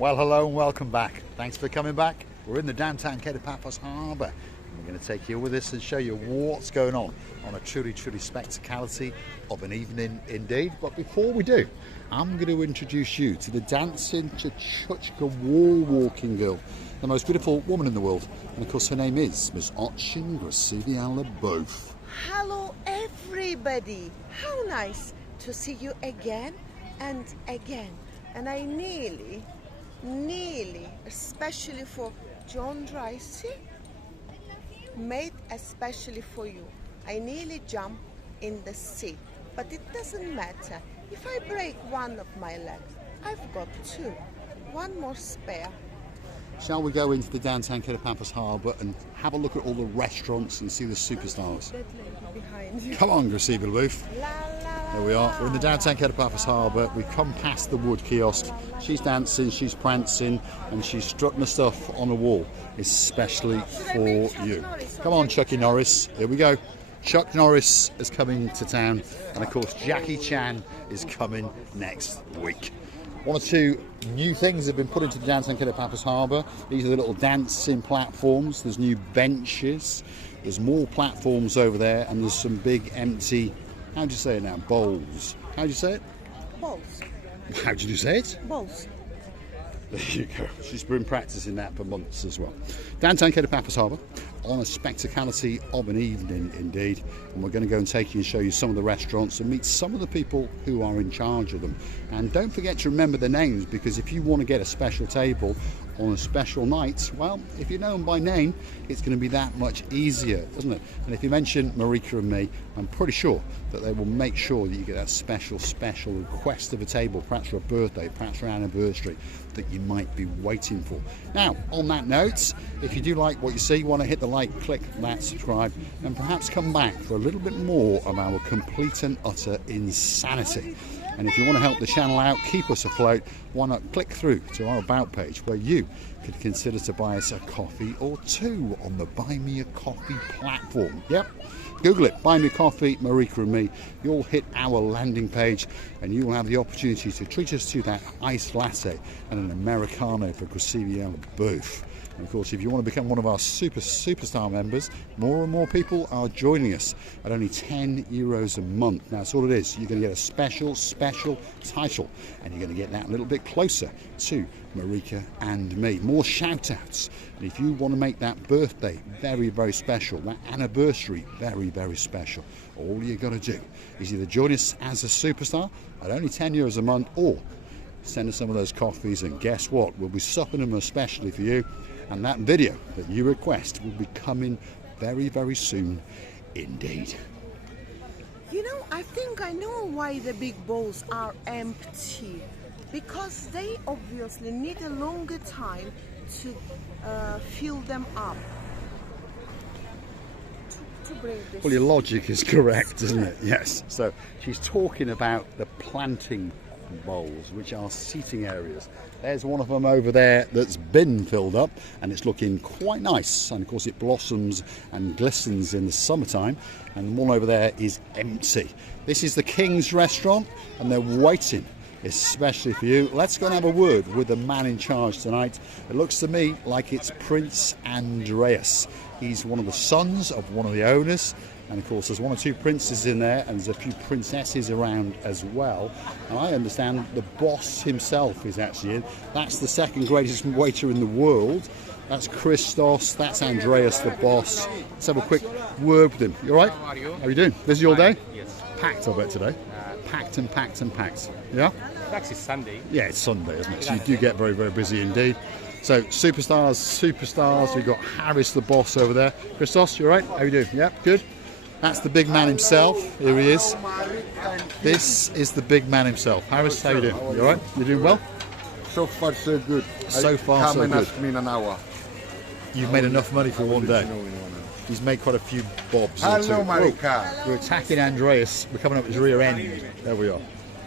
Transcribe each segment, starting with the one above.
Well, hello and welcome back. Thanks for coming back. We're in the downtown Paphos Harbour. And we're going to take you with us and show you what's going on a truly spectacality of an evening indeed. But before we do, I'm going to introduce you to the dancing Chuchka wall walking girl, the most beautiful woman in the world. And of course her name is Miss Ochin Grasiviala Both. Hello everybody. How nice to see you again and again. And I nearly, especially for John Drycy, made especially for you. I nearly jumped in the sea, but it doesn't matter. If I break one of my legs, I've got two. One more spare. Shall we go into the downtown Paphos Harbour and have a look at all the restaurants and see the superstars? That lady behind you. Come on, Grasiviala Both. There we are. We're in the downtown Paphos Harbour. We come past the wood kiosk. She's dancing, she's prancing, and she's strutting the stuff on the wall, especially for you. Come on, Chucky Norris. Here we go. Chuck Norris is coming to town, and of course Jackie Chan is coming next week. One or two new things have been put into the downtown Paphos Harbour. These are the little dancing platforms. There's new benches. There's more platforms over there, and there's some big empty, how do you say it now? Bowls. How do you say it? Bowls. How did you say it? Bowls. There you go. She's been practicing that for months as well. Downtown Paphos Harbour, on a spectacality of an evening indeed. And we're going to go and take you and show you some of the restaurants and meet some of the people who are in charge of them. And don't forget to remember the names, because if you want to get a special table on a special night, well, if you know them by name, it's going to be that much easier, doesn't it? And if you mention Marika and me, I'm pretty sure that they will make sure that you get that special request of a table, perhaps for a birthday, perhaps for an anniversary, that you might be waiting for. Now, on that note, if you do like what you see, want to hit the like, click that subscribe, and perhaps come back for a little bit more of our complete and utter insanity. And if you want to help the channel out, keep us afloat, why not click through to our About page, where you could consider to buy us a coffee or two on the Buy Me a Coffee platform. Yep, Google it, Buy Me a Coffee, Marika and me. You'll hit our landing page and you will have the opportunity to treat us to that iced latte and an Americano for Grasiviala Both. And of course, if you want to become one of our superstar members, more and more people are joining us at only €10 a month. Now, that's all it is. You're going to get a special title, and you're going to get that a little bit closer to Marika and me. More shout-outs. And if you want to make that birthday very special, that anniversary very special, all you got to do is either join us as a superstar at only €10 a month, or send us some of those coffees, and guess what? We'll be supping them especially for you. And that video that you request will be coming very soon indeed. You know, I think I know why the big bowls are empty. Because they obviously need a longer time to fill them up. To bring this. Well, your logic is correct, isn't it? Yes. So she's talking about the planting bowls, which are seating areas. There's one of them over there that's been filled up, and it's looking quite nice, and of course it blossoms and glistens in the summertime. And the one over there is empty. This is the King's Restaurant, and they're waiting especially for you. Let's go and have a word with the man in charge tonight. It looks to me like it's Prince Andreas. He's one of the sons of one of the owners. And of course, there's one or two princes in there, and there's a few princesses around as well. And I understand the boss himself is actually in. That's the second greatest waiter in the world. That's Christos. That's Andreas, the boss. Let's have a quick word with him. You all right? How are you? How are you doing? Busy all day? Yes. Packed, I bet, today. Packed and packed and packed. Yeah? It's Sunday. Yeah, it's Sunday, isn't it? So you do get very busy indeed. So superstars. We've got Harris, the boss, over there. Christos, you all right? How you doing? Yeah, good. That's the big man himself. Here he is. This is the big man himself. Harris, how you doing? You all right? You doing well? So far, so good. So far, so good. Ask me in an hour. You've made enough money for one day. He's made quite a few bobs. Hello, Marika. We're attacking Andreas. We're coming up his rear end. There we are.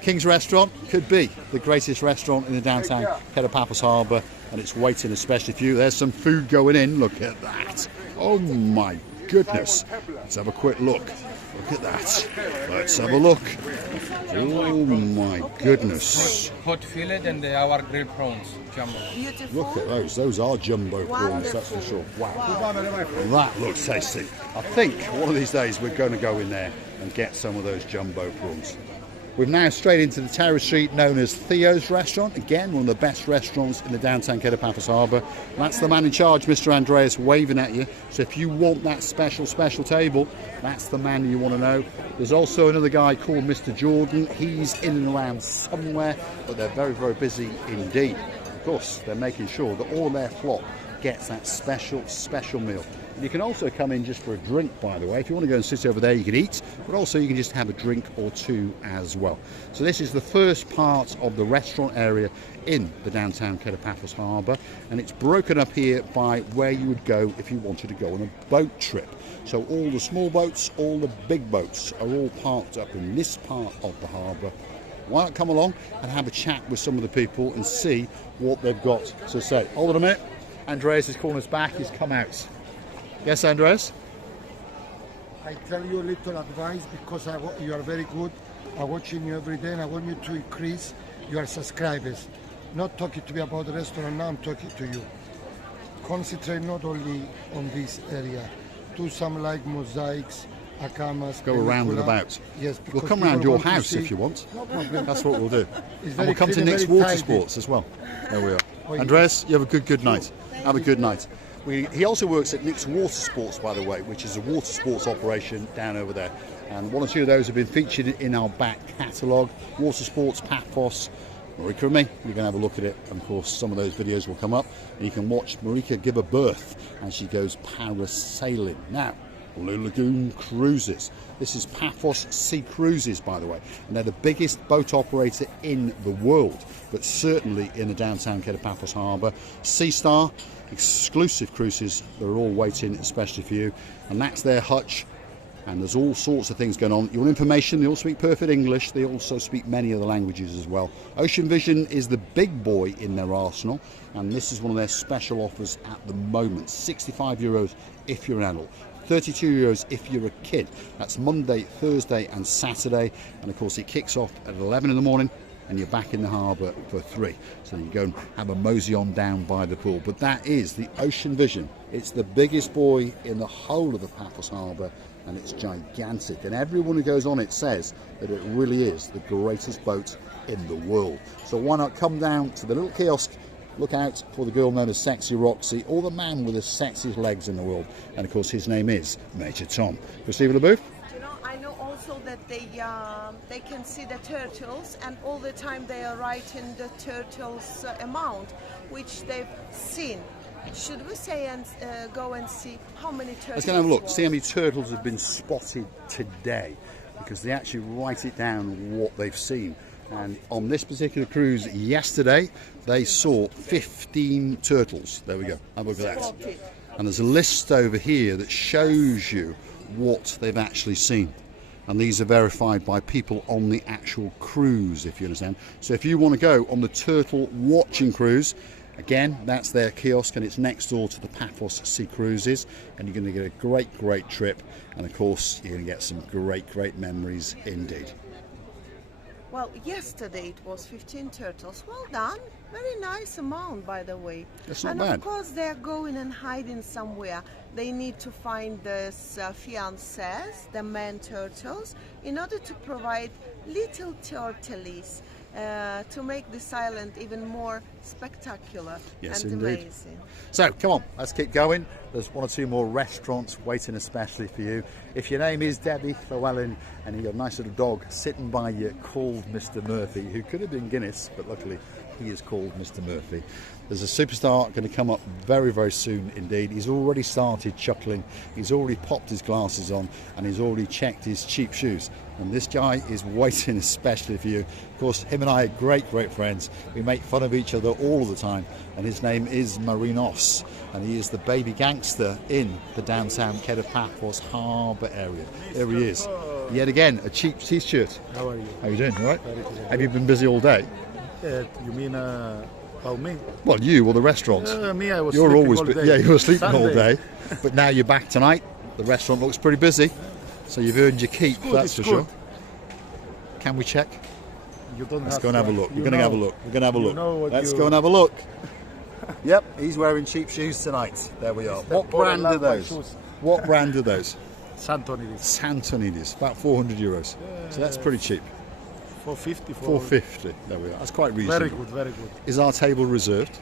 King's Restaurant could be the greatest restaurant in the downtown Paphos Harbour, and it's waiting especially for you. There's some food going in. Look at that. Oh my goodness. Let's have a quick look. Look at that. Let's have a look. Oh my goodness. Hot fillet and our grilled prawns, jumbo. Beautiful. Look at those. Those are jumbo prawns, that's for sure. Wow. That looks tasty. I think one of these days we're going to go in there and get some of those jumbo prawns. We've now straight into the terrace street known as Theo's Restaurant. Again, one of the best restaurants in the downtown Paphos Harbour. That's the man in charge, Mr. Andreas, waving at you. So if you want that special table, that's the man you want to know. There's also another guy called Mr. Jordan. He's in and around somewhere, but they're very, very busy indeed. Of course, they're making sure that all their flock gets that special meal. You can also come in just for a drink, by the way. If you want to go and sit over there, you can eat, but also you can just have a drink or two as well. So this is the first part of the restaurant area in the downtown Paphos Harbour, and it's broken up here by where you would go if you wanted to go on a boat trip. So all the small boats, all the big boats are all parked up in this part of the harbour. Why not come along and have a chat with some of the people and see what they've got to say. Hold on a minute. Andreas is calling us back. He's come out. Yes, Andreas? I tell you a little advice because you are very good. I'm watching you every day and I want you to increase your subscribers. Not talking to me about the restaurant now, I'm talking to you. Concentrate not only on this area. Do some like mosaics, akamas. Go around and about. Yes. We'll come round your house if you want. That's what we'll do. And we'll come to Nick's Water Sports as well. There we are. Andreas, you have a good night. Have a good night. He also works at Nick's Water Sports, by the way, which is a water sports operation down over there. And one or two of those have been featured in our back catalogue. Water Sports, Paphos, Marika and me. We're going to have a look at it. And of course, some of those videos will come up. And you can watch Marika give a birth as she goes parasailing. Now, Blue Lagoon Cruises. This is Paphos Sea Cruises, by the way. And they're the biggest boat operator in the world, but certainly in the downtown Paphos Harbour. Sea Star, exclusive cruises. They're all waiting especially for you. And that's their hutch. And there's all sorts of things going on. You want information? They all speak perfect English. They also speak many other languages as well. Ocean Vision is the big boy in their arsenal. And this is one of their special offers at the moment. €65 if you're an adult. €32 if you're a kid. That's Monday, Thursday and Saturday. And of course it kicks off at 11 in the morning and you're back in the harbour for 3. So you go and have a mosey on down by the pool. But that is the Ocean Vision. It's the biggest buoy in the whole of the Paphos Harbour and it's gigantic. And everyone who goes on it says that it really is the greatest boat in the world. So why not come down to the little kiosk. Look out for the girl known as Sexy Roxy or the man with the sexiest legs in the world. And of course his name is Major Tom. Christopher LeBouf? You know, I know also that they can see the turtles and all the time they are writing the turtles amount which they've seen. Should we say and go and see how many turtles? Let's go and have a look. See how many turtles have been spotted today because they actually write it down what they've seen. And on this particular cruise yesterday, they saw 15 turtles. There we go. Have a look at that. And there's a list over here that shows you what they've actually seen. And these are verified by people on the actual cruise, if you understand. So if you want to go on the turtle watching cruise, again, that's their kiosk and it's next door to the Paphos Sea Cruises. And you're going to get a great trip. And of course, you're going to get some great memories indeed. Well, yesterday it was 15 turtles. Well done. Very nice amount, by the way. That's not and bad. Of course, they're going and hiding somewhere. They need to find these fiancés, the men turtles, in order to provide little turtles to make this island even more spectacular yes, and indeed. amazing. So, come on, let's keep going. There's one or two more restaurants waiting especially for you. If your name is Debbie Llewellyn and you've got a nice little dog sitting by you called Mr. Murphy, who could have been Guinness, but luckily he is called Mr. Murphy. There's a superstar going to come up very soon indeed. He's already started chuckling. He's already popped his glasses on and he's already checked his cheap shoes. And this guy is waiting especially for you. Of course, him and I are great friends. We make fun of each other all the time. And his name is Marinos. And he is the baby gangster in the downtown Paphos Harbour area. There he is. Yet again, a cheap t-shirt. How are you? How you doing? All right? Have you been busy all day? You mean about me? Well, you or the restaurant. Me, I was You're sleeping always all day. yeah, you were sleeping all Sunday. day. But now you're back tonight. The restaurant looks pretty busy. So you've earned your keep, good, that's it's for good. sure. Can we check? You don't Let's have go and have a to. look. You We're going to know. have a look. We're going to have a You look. know what Let's you- go and have a look. Yep, he's wearing cheap shoes tonight. There we are. What brand are those? What brand are those? Santonidis. Santonidis, about 400 euros. So that's pretty cheap. 450. 450. There we are. That's quite reasonable. Very good, very good. Is our table reserved?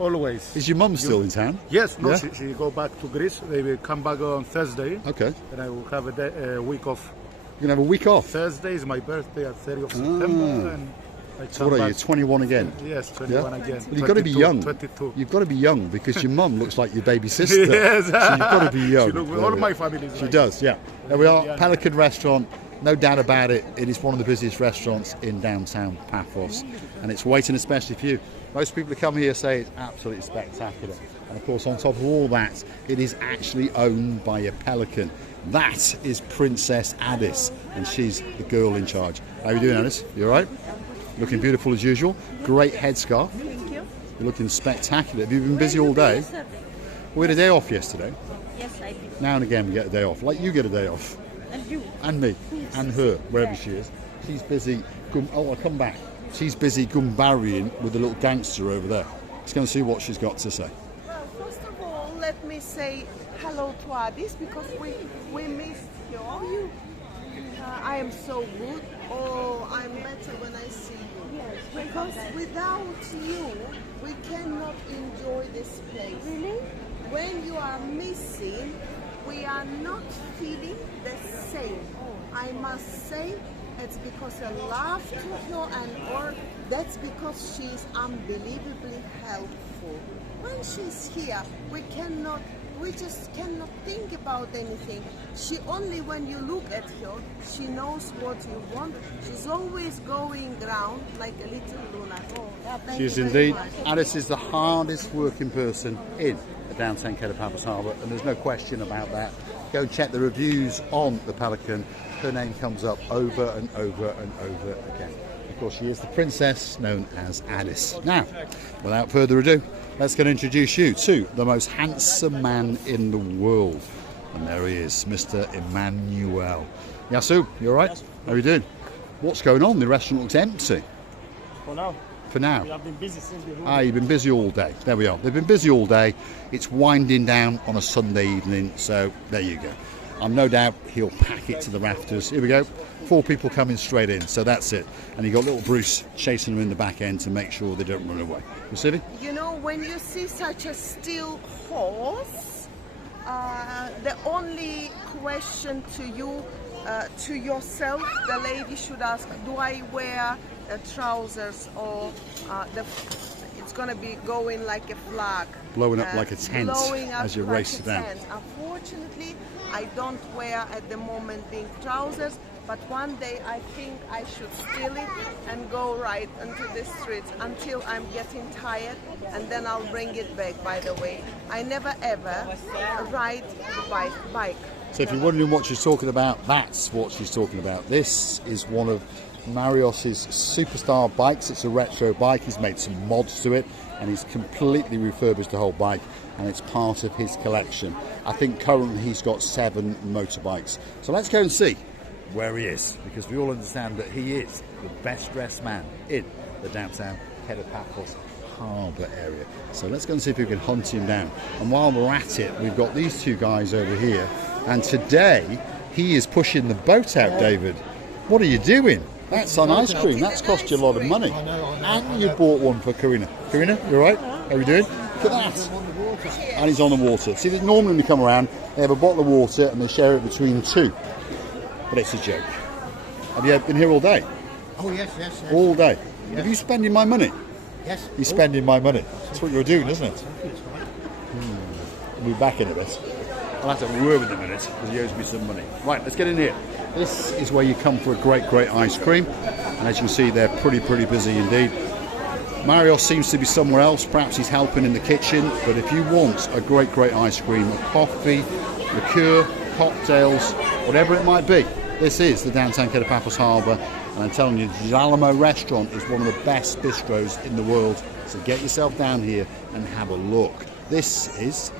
Always. Is your mum still in town? Yes, no, Yeah? she go back to Greece. They will come back on Thursday, Okay. and I will have a week off. You're going to have a week off. Thursday is my birthday at 30th of September, and I So come what are back. you, 21 again? Yes, 21 Yeah? again. Well, you've got to be 22, young. 22. You've got to be young because your mum looks like your baby sister. Yes. So you've got to be young. She look, There all we my are. family is She like does, yeah. There we are, Yeah. Pelican Restaurant. No doubt about it. It is one of the busiest restaurants in downtown Paphos, and it's waiting especially for you. Most people who come here say it's absolutely spectacular. And of course, on top of all that, it is actually owned by a pelican. That is Princess Addis, and she's the girl in charge. How are you doing, Addis? You all right? Looking beautiful as usual. Great headscarf. Thank you. You're looking spectacular. Have you been busy all day? We had a day off yesterday. Yes, I did. Now and again we get a day off. Like you get a day off. And you? And me. And her, wherever she is. She's busy. Oh, I'll come back. She's busy gumbarying with the little gangster over there. Let's go and see what she's got to say. Well, first of all, let me say hello to Addis because we missed you. I am so good. Oh, I'm better when I see you. Yes. Because without you, we cannot enjoy this place. Really? When you are missing, we are not feeling the same. I must say, it's because I love to her, or that's because she's unbelievably helpful. When she's here, we just cannot think about anything. She only, when you look at her, she knows what you want. She's always going around like a little lunatic. Thank She is you very indeed. much. Alice is the hardest working person in the downtown Paphos Harbour, and there's no question about that. Go and check the reviews on the Pelican. Her name comes up over and over and over again. Of course, she is the princess known as Alice. Now, without further ado, let's go and introduce you to the most handsome man in the world. And there he is, Mr. Emmanuel. Yasu, you all right? How are you doing? What's going on? The restaurant looks empty. For now, For now. we have been busy since the room. Ah, you've been busy all day. There we are. They've been busy all day. It's winding down on a Sunday evening, so there you go. I'm no doubt he'll pack it to the rafters. Here we go. 4 people coming straight in, so that's it. And you got little Bruce chasing them in the back end to make sure they don't run away. You see me? You know, when you see such a still horse, the only question to you, to yourself, the lady should ask, do I wear trousers or it's going to be going like a flag. Blowing up like a tent blowing up as you like race a down. tent. Unfortunately, I don't wear at the moment pink trousers, but one day I think I should steal it and go right into the streets until I'm getting tired, and then I'll bring it back, by the way. I never ever ride the bike. So if you're wondering what she's talking about, that's what she's talking about. This is one of Marios's superstar bikes. It's a retro bike. He's made some mods to it, and he's completely refurbished the whole bike, and it's part of his collection. I think currently he's got 7 motorbikes. So let's go and see where he is, because we all understand that he is the best dressed man in the downtown Paphos Harbour area. So let's go and see if we can hunt him down. And while we're at it, we've got these 2 guys over here, and today he is pushing the boat out, David. What are you doing? That's on ice cream. That's cost you a lot of money. And you bought one for Karina. Karina, you all right? How are you doing? Look at that. And he's on the water. See, normally when they come around, they have a bottle of water and they share it between 2. But it's a joke. Have you been here all day? Oh, yes, yes, yes. All day? Have you spending my money? Yes. You're spending my money. That's what you're doing, isn't it? We'll be back in a bit. I'll have to have a word with him in a minute because he owes me some money. Right, let's get in here. This is where you come for a great ice cream. And as you can see, they're pretty busy indeed. Mario seems to be somewhere else. Perhaps he's helping in the kitchen. But if you want a great ice cream, a coffee, liqueur, cocktails, whatever it might be, this is the downtown Paphos Harbour. And I'm telling you, the Alamo Restaurant is one of the best bistros in the world. So get yourself down here and have a look. This is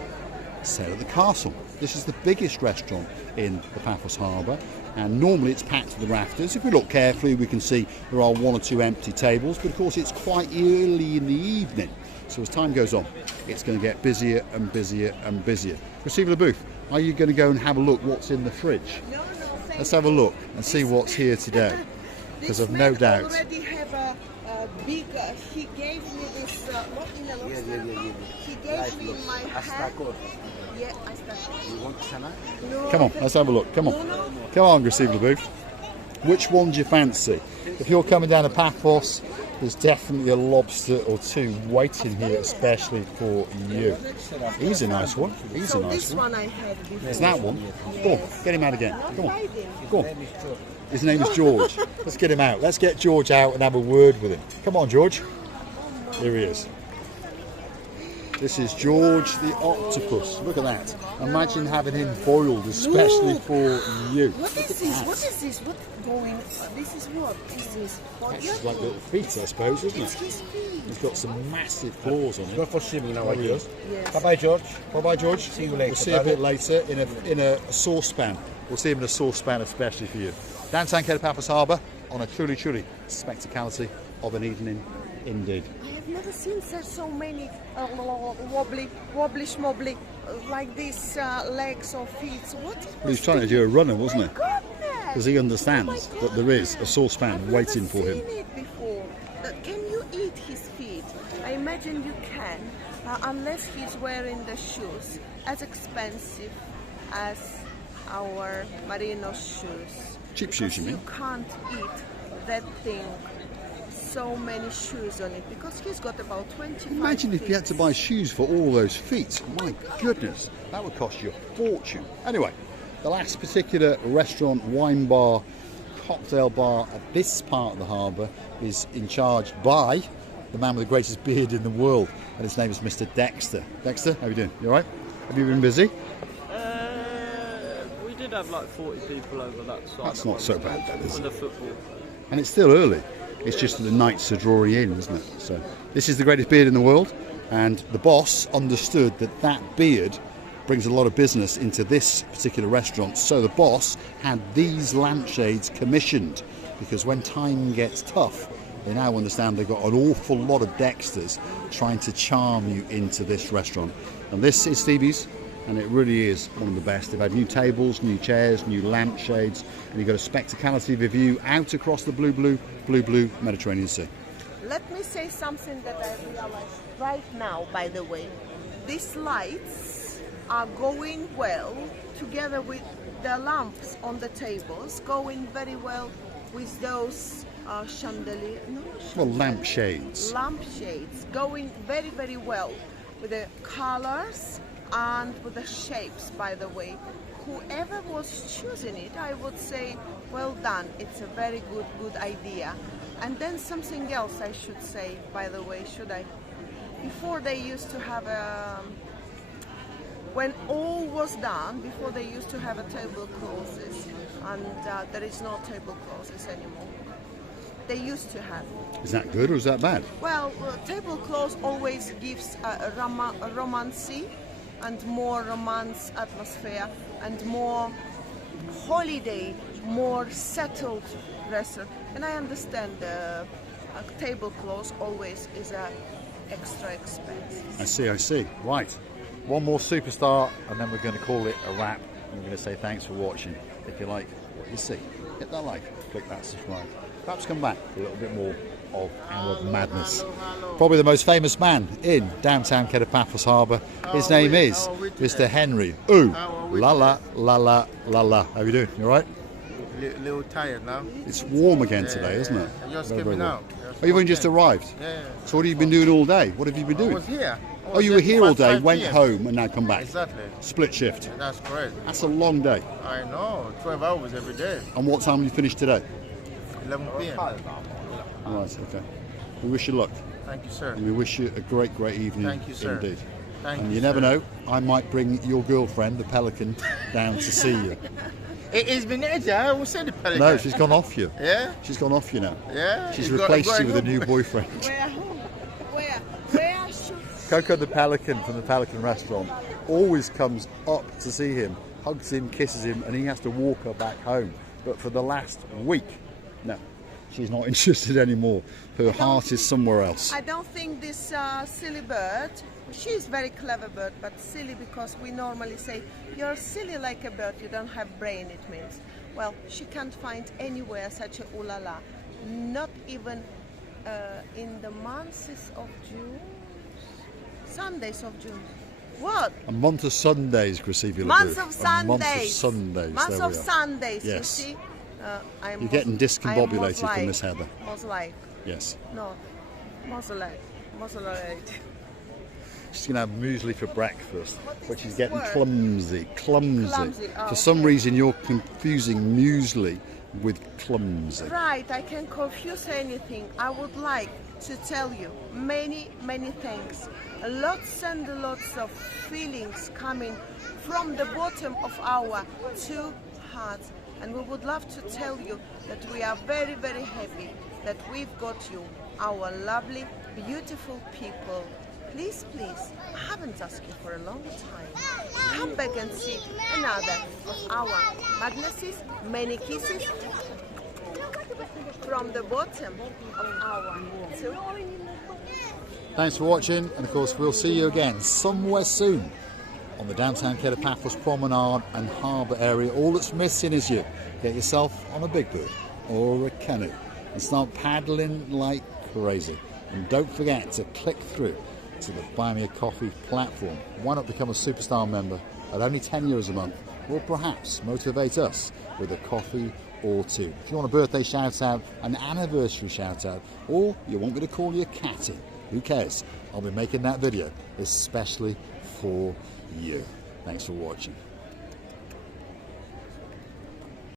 sail at the castle. This is the biggest restaurant in the Paphos Harbour, and normally it's packed to the rafters. If we look carefully, we can see there are 1 or 2 empty tables, but of course it's quite early in the evening. So as time goes on, it's going to get busier and busier and busier. Receiver the booth, are you going to go and have a look what's in the fridge? No, thank Let's have a look and see what's here today, because I've no doubt. Already have a big. He gave me this. What in a lobster? He gave me in my hand. Yeah, You want chana? No. Come on, let's have a look. Come on. No. Come on, receiver the booth. Which one do you fancy? If you're coming down to Paphos, there's definitely a lobster or 2 waiting here, especially for you. He's a nice one. He's a So nice this one. one I had before. Is that one? Go on, get him out again. Not Come on. hiding. Go on. His name is George. Let's get him out. Let's get George out and have a word with him. Come on, George. Here he is. This is George the octopus. Look at that. Imagine having him boiled, especially Look. for you. What is this? What is this? What going? This is what? This is That's just like little feet, I suppose, isn't It's it? his feet. He's got some massive claws on Go him. for swimming now, There he is. Yes. Bye bye, George. Bye bye, George. See you later, We'll see you a brother. bit later in a saucepan. We'll see him in a saucepan, especially for you. Downtown Cape Paphos Harbour on a truly spectacality of an evening indeed. I have never seen so many wobbly, schmobbly, like these legs or feet. What? He was trying to do a runner, wasn't he? Goodness! Because he understands Oh my that there is a saucepan I've waiting for never him. seen it before. Can you eat his feet? I imagine you can, unless he's wearing the shoes, as expensive as our merino shoes. Cheap shoes, you mean? You can't eat that thing. So many shoes on it because he's got about 25. Imagine if you had to buy shoes for all those feet. My goodness, that would cost you a fortune. Anyway, the last particular restaurant, wine bar, cocktail bar at this part of the harbour is in charge by the man with the greatest beard in the world, and his name is Mr. Dexter. Dexter, how are you doing? You all right? Have you been busy? We did have like 40 people over that side. That's not so bad then, is For it? the football. And it's still early. It's just that the nights are drawing in, isn't it? So this is the greatest beard in the world, and the boss understood that that beard brings a lot of business into this particular restaurant. So the boss had these lampshades commissioned, because when time gets tough, they now understand they've got an awful lot of Dexters trying to charm you into this restaurant. And this is Stevie's, and it really is one of the best. They've had new tables, new chairs, new lampshades, and you've got a spectacality of a view out across the blue Mediterranean Sea. Let me say something that I realized right now, by the way. These lights are going well together with the lamps on the tables, going very well with those chandelier. No, Well, lampshades. lampshades, going very, very well with the colors and with the shapes, by the way. Whoever was choosing it, I would say, well done. It's a very good idea. And then something else I should say, by the way, should I? Before they used to have a, when all was done, before they used to have a tablecloths, and there is no tablecloths anymore. They used to have. Is that good or is that bad? Well, tablecloths always gives a romancy and more romance atmosphere and more holiday, more settled restaurant. And I understand the tablecloths always is a extra expense. I see. Right. One more superstar, and then we're going to call it a wrap. And we're going to say thanks for watching. If you like what you see, hit that like, click that subscribe. Perhaps come back for a little bit more of our madness. Probably the most famous man in downtown Paphos Harbour. His name is Mr. Henry. Ooh, la la la la la la. How are you doing? You all right? Little tired now. It's warm again today, isn't it? I just Very, came very in warm. now. Oh, you've only just arrived? Yeah. So what have you been doing all day? What have you been I doing? was here. Oh, you were here all day, 5 went PM. home, and now come back. Exactly. Split shift. That's correct. That's a long day. I know. 12 hours every day. And what time will you finish today? 11 p.m. Right, okay. We wish you luck, Thank you, sir. and we wish you a great evening. Thank you, sir. Indeed. Thank And you, you never sir. know, I might bring your girlfriend, the Pelican, down to see you. It's been ages. I will say the Pelican. No, she's gone off you. Yeah? She's gone off you now. Yeah? She's You replaced got you with a new home. boyfriend. Where should Coco the Pelican from the Pelican Restaurant always comes up to see him, hugs him, kisses him, and he has to walk her back home. But for the last week, no, she's not interested anymore. Her heart is somewhere else. I don't think this silly bird, she's very clever bird, but silly because we normally say, you're silly like a bird, you don't have brain, it means. Well, she can't find anywhere such a ooh la la. Not even in the months of June, Sundays of June. What? A month of Sundays, Graciela. Months of Sundays. A month of Sundays. Months there of we are. Sundays, Yes. you see. You're getting discombobulated I'm from this, Heather. Moslife. Yes. No, Moslife. She's going to have muesli for breakfast, but she's this getting word? clumsy. Clumsy, oh, For some reason, you're confusing muesli with clumsy. Right, I can confuse anything. I would like to tell you many thanks. Lots and lots of feelings coming from the bottom of our two hearts. And we would love to tell you that we are very happy that we've got you, our lovely, beautiful people. Please, I haven't asked you for a long time. Come back and see another of our magnecies. Many kisses from the bottom of our two. Thanks for watching, and of course we'll see you again somewhere soon on the downtown Cape Paphos Promenade and Harbour area. All that's missing is you. Get yourself on a big boat or a canoe and start paddling like crazy. And don't forget to click through to the Buy Me a Coffee platform. Why not become a Superstar member at only €10 a month, or perhaps motivate us with a coffee or two. If you want a birthday shout out, an anniversary shout out, or you want me to call you a catty, who cares? I'll be making that video especially for you. Thanks for watching.